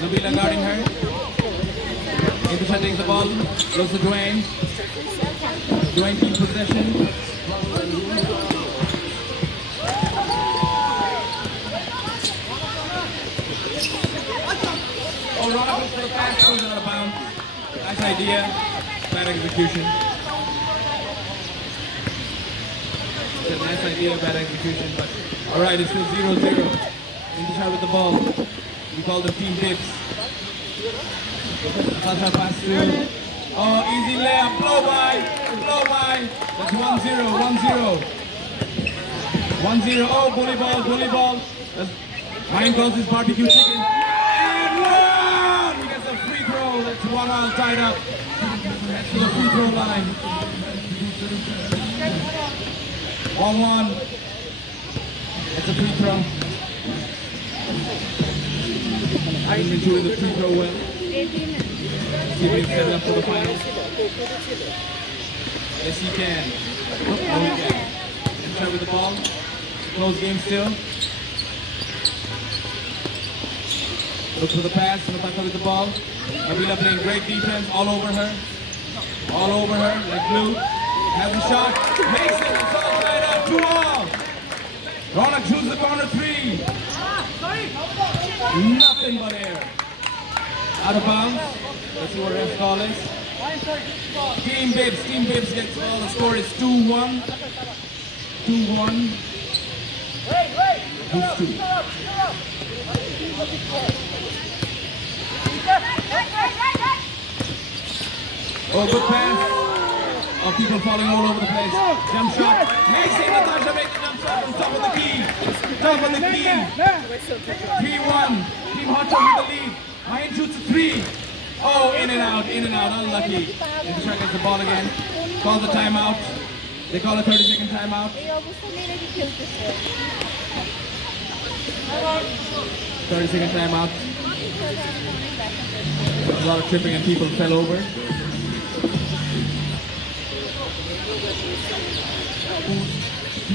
Nabila guarding her. Inaugurate takes the ball. Looks to Dwayne. Dwayne keeps possession. Oh, Rana goes for the pass, goes out of bounds. Nice idea. Bad execution. It's a nice idea, bad execution, but alright, it's still 0-0. Inaugurate with the ball. We call them team tips. Natasha pass through. Oh, easy layup, blow by. That's 1-0. 1-0. Oh, bully ball. Ryan calls his barbecue chicken. And one! He gets a free throw. That's 1 all tied up. That's to the free throw line. 1-1. That's a free throw. I've been doing the free throw well. See if he can set it up for the final. Yes, he can. No, he can. Inside with the ball. Close game still. Looks for the pass. Natasha with the ball. Nabila playing great defense all over her. Like blue. Has a shot. Makes it. It's all tied up. 2 all. Rana chooses the corner 3. Nothing but air. Out of bounds. Let's see what refs call is. Team Bibs gets the ball. The score is 2-1. 2-1. Who's 2? Oh, good pass. Oh, people falling all over the place. Jump shot. Makes it. Natasha makes the jump shot from top of the key. 3-1. Team HotShots with the lead. Mayan shoots a 3. Oh, in and out. Unlucky. Inaugurate gets the ball again. Calls the timeout. They call a 30-second timeout. 30-second timeout. A lot of tripping and people fell over.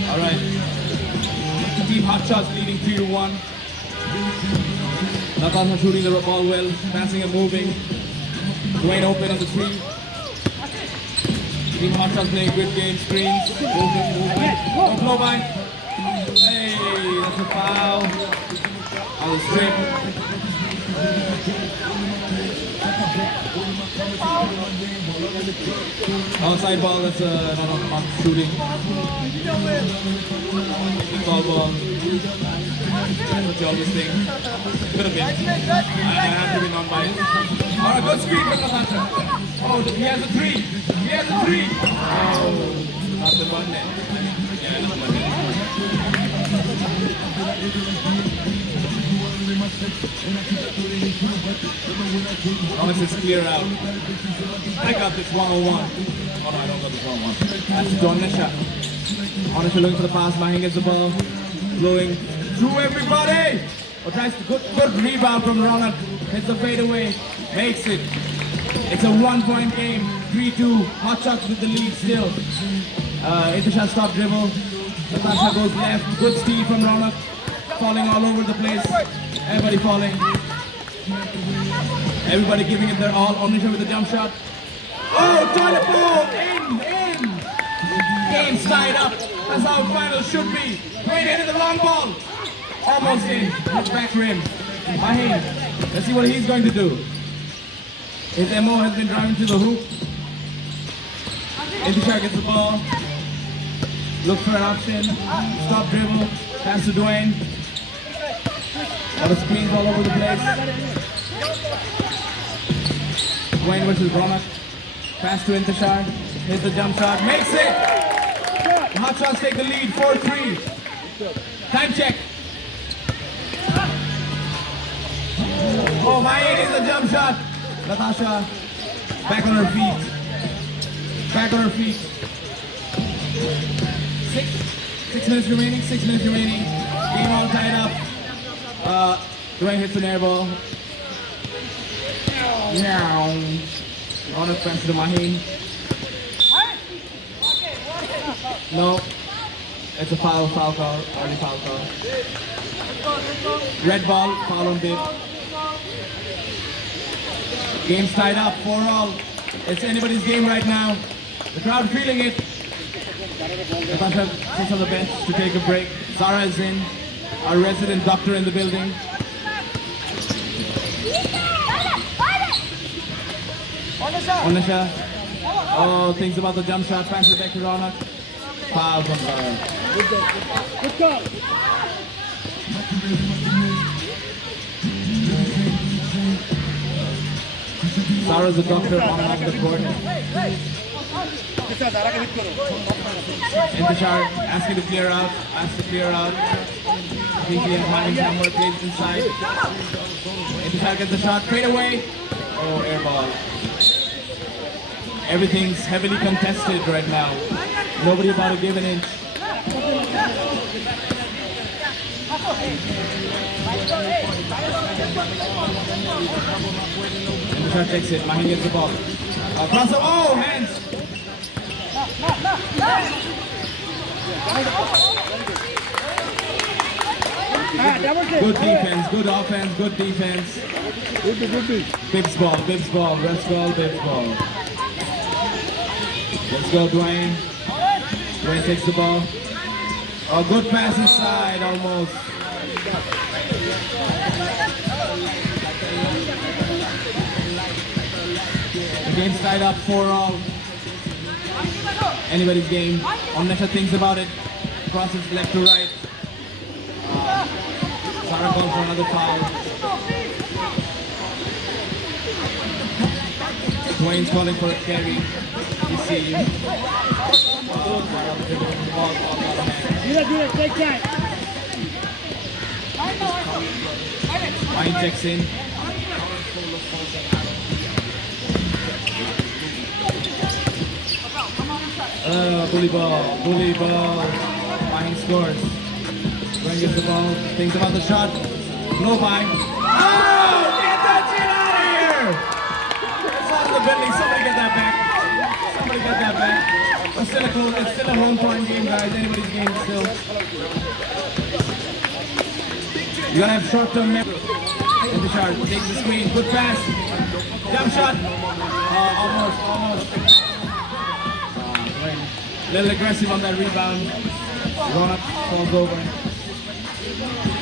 Alright. Team HotShots leading 3-1. Natasha shooting the ball well, passing and moving. Dwayne open on the 3. Team HotShots playing good game, screens, moving. Oh, blow by. Hey, that's a foul. On the strip. Outside ball, that's not shooting. Ball. That's what you always think. Could have been. I have to be non-biased. Alright, good screen from Natasha. Oh, he has a 3. Oh, not the button net. Yeah, not the button net. Honest, it's clear out. I got this 101. Oh no, I don't got this 101. That's Donisha. Honestly looking for the pass, Mahin gets the ball. Blowing through everybody. Oh, tries to good rebound from Ronald. Hits the fadeaway. Makes it. It's a 1-point game. 3-2. HotShots with the lead still. Inaugurate stop dribble. Natasha goes left. Good steal from Ronald. Falling all over the place. Everybody falling. Everybody giving it their all. Inaugurate with the jump shot. Oh, toilet bowl! In! Game's tied up. That's how finals should be. Great into the long ball. Almost in. It's back rim. Mahin. Let's see what he's going to do. His MO has been driving to the hoop. Inaugurate gets the ball. Looks for an option. Stop dribble. Pass to Dwayne. A lot of screens all over the place. Dwayne versus Brac. Pass to Inaugurate. Hits the jump shot. Makes it! The HotShots take the lead. 4-3. Time check. Oh, Mayan is the jump shot. Natasha back on her feet. 6 minutes remaining. Game all tied up. Dwayne hits an air ball. On a pass to Mahin. No. It's a foul call. Early foul call. Red ball, foul on bid. Game's tied up, 4-all. It's anybody's game right now. The crowd feeling it. McIntosh sits on the bench to take a break. Zara is in, our resident doctor in the building. Onisha. Oh, thinks about the jump shot, passes back to Ronak. Foul from Zara. Good call. Zara's the doctor on and off the court. Intishar asking to clear out, asks to clear out. PG and finding somewhere, plays inside. Intishar gets the shot, straight away. Oh, air ball. Everything's heavily contested right now. Nobody about to give an inch. Intishar takes it, Mahin gets the ball. Cross the, oh, hands! Good defense, good offense, good defense. Bibbs ball, refs ball, Bibbs ball. Let's go, Dwayne. Dwayne takes the ball. Oh, good pass inside, almost. The game's tied up, 4-all. Anybody's game. Omnesha thinks about it. Crosses left to right. Sara calls for another foul. Dwayne's calling for a carry. You see you. Take time. Mine checks in. Bully ball. Mine scores. Dwayne gets the ball. Thinks about the shot. Blow by. Oh! Get that shit out of here! It's out of the building. Somebody get that back. Somebody get that back. It's still a home point game, guys. Anybody's game still. You gotta have short-term memory. Intishar takes the screen. Good pass. Jump shot. Almost. A little aggressive on that rebound. Ronak falls over.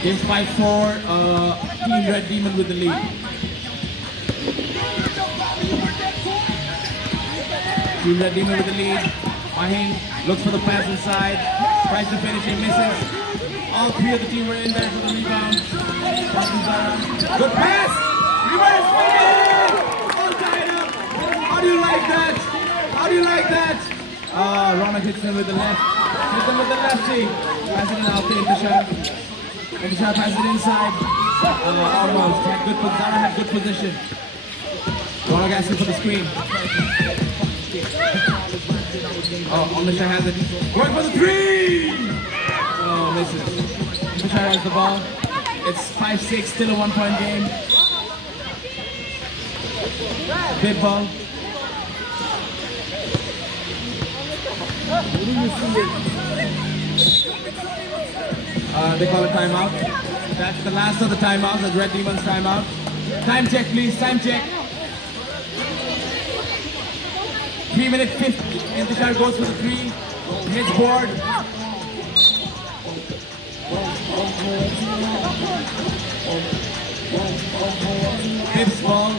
Game's 5-4. Team Red Demon with the lead. Team Red Demon with the lead. Mahin looks for the pass inside. Tries to finish and misses. All three of the team were in there for the rebound. Good pass! Reverse finish! All tied up! How do you like that? How do you like that? Ronak hits him with the left. Hits him with the lefty. Pass it out to Intishar. Intishar passes it inside. Almost. Zara had good position. Ronak asking for the screen. Oh, Intishar has it. Going for the three! Oh, misses. Intishar has the ball. It's 5-6, still a 1-point game. Big ball. They call a timeout. That's the last of the timeouts, that's Red Demon's timeout. Time check, please, time check. 3 minutes 50. Intishar goes for the three. Hits board. Hips ball.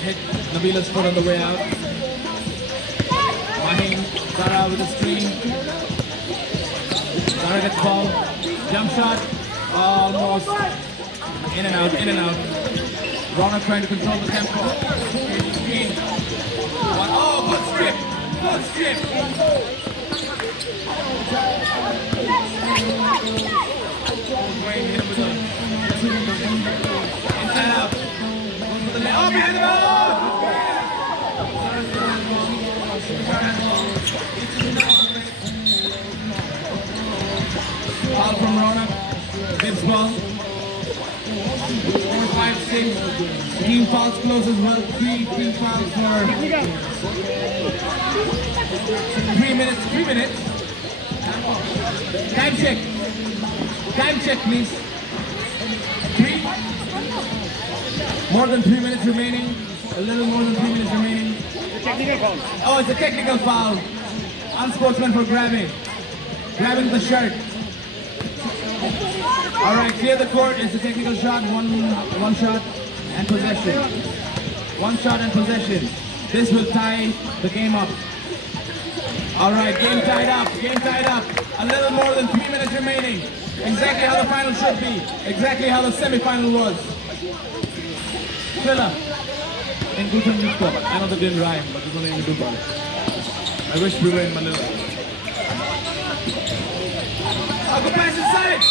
Hit Nabila's foot on the way out. Mahin, Zara with the screen. Zara gets ball. Jump shot. Almost. In and out. Ronak trying to control the tempo. Screen. Oh, good strip. Inside out. Oh, behind the ball! Foul from Ronak. Bibbs ball. 4-5-6. Team fouls close as well. Three team fouls for 3 minutes. 3 minutes. Time check. Time check, please. 3. More than 3 minutes remaining. A little more than 3 minutes remaining. Technical foul. Oh, it's a technical foul. Unsportsman for grabbing. Grabbing the shirt. All right, clear the court. It's a technical shot. One shot and possession. One shot and possession. This will tie the game up. All right, game tied up. Game tied up. A little more than 3 minutes remaining. Exactly how the final should be. Exactly how the semi-final was. Thriller. In Gutam Yukta. I know that didn't rhyme, but there's nothing to do about it. I wish we were in Manila. I'll go pass inside.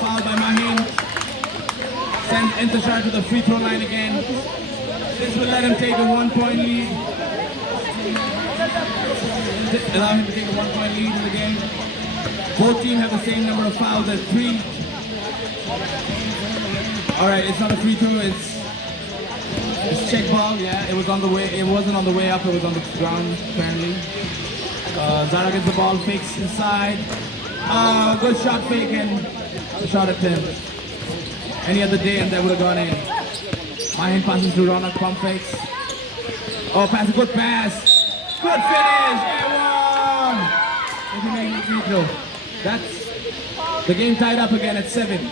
Foul by Mahin. Send McIntosh to the free throw line again. This will let him take a 1-point lead. Allow him to take a 1-point lead in the game. Both teams have the same number of fouls as 3. Alright, it's not a free throw, it's check ball, yeah. It was on the way, it wasn't on the way up, it was on the ground apparently. Zara gets the ball, fakes inside. Good shot fake and shot attempt. Any other day and that would have gone in. Mahin passes to Ronak, pump fakes. Oh, pass, a good pass. Good finish, and 1! If you make the free throw. That's the game tied up again at 7.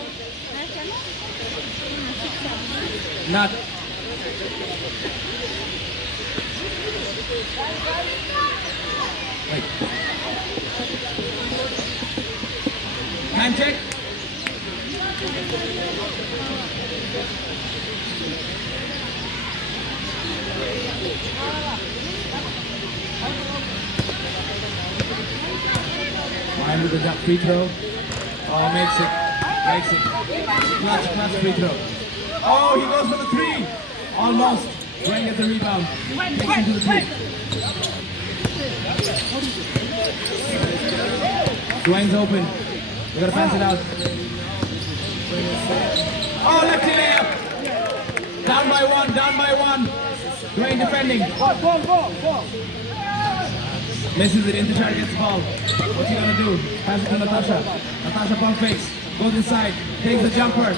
Not. Wait. Time check. Mahin with the free throw. Oh, makes it. Clutch free throw. Oh, he goes for the 3. Almost. Dwayne gets the rebound. Takes him to the 3. Dwayne's open. We gotta pass it out. Oh, lefty layup. Down by 1. Dwayne defending. Ball. Misses it, Intishar gets the ball. What's he gonna do? Pass it to Natasha. Natasha pump fakes. Goes inside. Takes the jumper.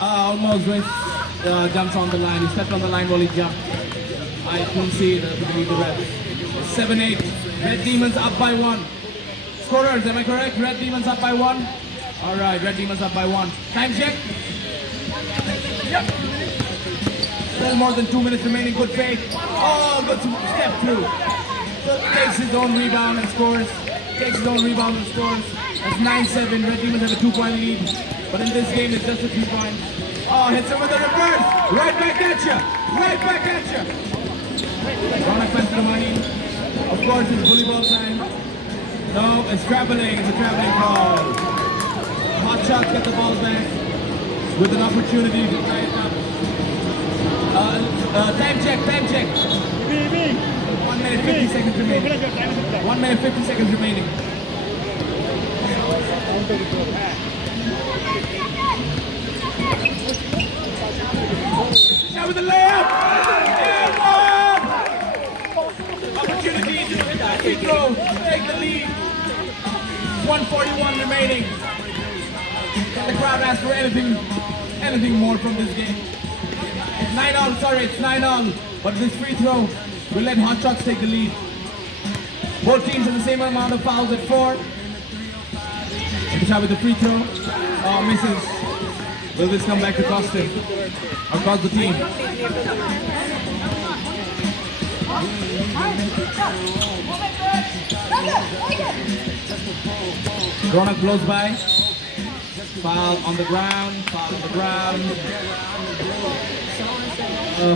Almost Dwayne jumps on the line. He stepped on the line while he jumped. I couldn't see the ref. 7-8. Red Demons up by 1. Scorers, am I correct? Red Demons up by 1. Alright, Red Demons up by 1. Time check. Yep. Still more than 2 minutes remaining. Good fake. Oh, good step through. Takes his own rebound and scores. That's 9-7. Red Demons have a 2-point lead. But in this game, it's just a 3-point. Oh, hits him with a reverse. Right back at you. Ronak pass to the money. Of course, it's volleyball time. No, it's traveling. It's a traveling call. HotShots get the ball back with an opportunity to tie it up. Time check. 1 minute 50 seconds remaining. 1 minute 50 seconds remaining. Now with the layup. And 1! Opportunity to hit that free throw. Take the lead. 1:41 remaining. And the crowd asks for anything more from this game. It's 9-all, sorry, it's 9-all. But this free throw will let HotShots take the lead. Both teams have the same amount of fouls at 4. Shah with the free throw. Oh, misses. Will this come back to cost him? Or cost the team? Ronak blows by. Foul on the ground.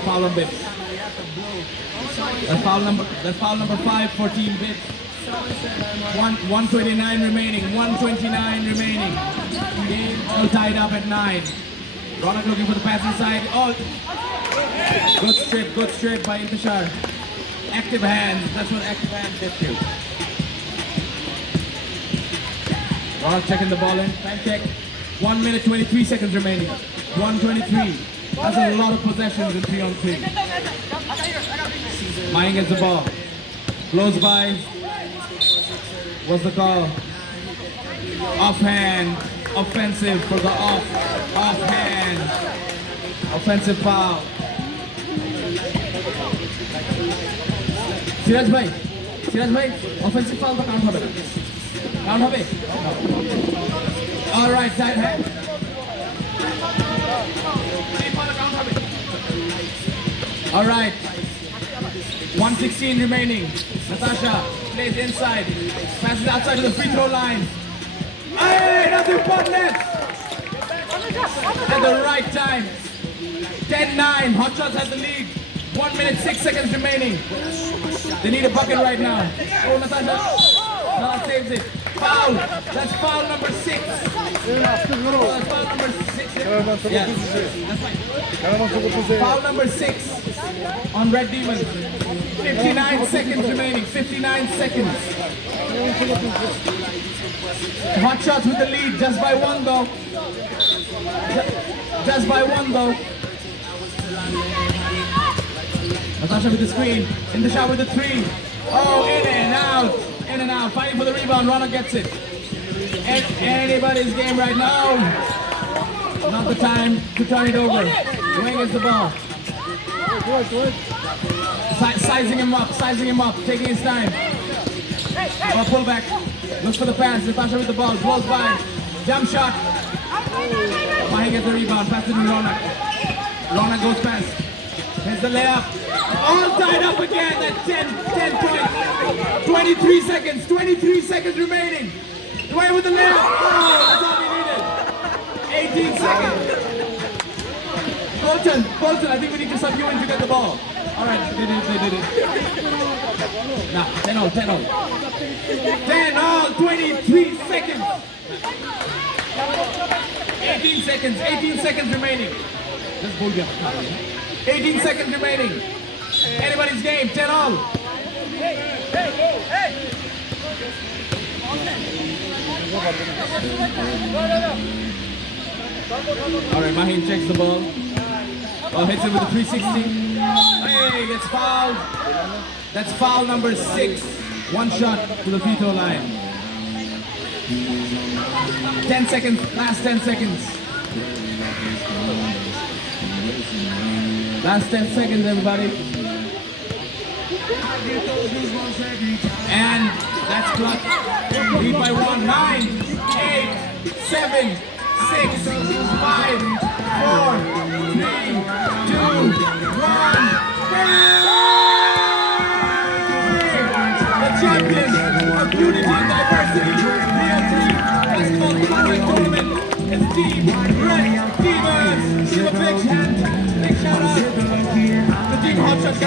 Foul on Bips. That's foul number 5 for Team Bips. 129 remaining. Game all tied up at 9. Ronak looking for the pass inside. Oh, good strip by Intishar. Active hands. That's what active hands get you. Ronak checking the ball in. Time check. 1 minute 23 seconds remaining. 1:23. That's a lot of possessions in 3-on-3. Mahin gets the ball. Close by. What's the call? Offhand. Offensive for the offhand. Offensive foul. Siraj bhai, offensive foul count hobe na? Count hobe? All right, tight head. All right. 1:16 remaining. Natasha plays inside. Passes outside to the free throw line. Hey, nothing but net. At the right time. 10-9. HotShots has the lead. 1 minute 6 seconds remaining. They need a bucket right now. Oh, Natasha. Nala saves it. Foul. That's foul number 6. That's foul number 6. Yes. That's fine. Foul number 6 on Red Demons. 59 seconds remaining. 59 seconds. HotShots with the lead. Just by one though. Just by one though. Natasha with the screen. In the shot with the 3. Oh, in and out. In and out. Fighting for the rebound. Rana gets it. Anybody's game right now. Not the time to turn it over. Wing gets the ball. Sizing him up, taking his time. Oh, pull back. Looks for the pass. Natasha with the ball. Blows by. Jump shot. Mahi gets the rebound. Pass it to Rana. Rana goes past. Here's the layup. All tied up again at 10 points. 23 seconds. 23 seconds remaining. Dwayne with the layup. Oh, that's all we needed. 18 seconds. Colton, I think we need to sub you in to get the ball. All right, they did it. Nah, 10-0. 10-0, 23 seconds. 18 seconds remaining. Let's bull them. 18 seconds remaining. Anybody's game, 10-0. Hey. All right, Mahim checks the ball. Oh, hits it with a 360. Hey, gets fouled. That's foul number 6. One shot to the free throw line. 10 seconds, last 10 seconds. Last 10 seconds, everybody. And that's clutch. Lead by 1. 9, 8, 7, 6, 5, 4, 3, 2, 1. The champion of unity and diversity, DL3 Basketball Tournament is Team Red Demons. Give a big shout out to Team HotShots.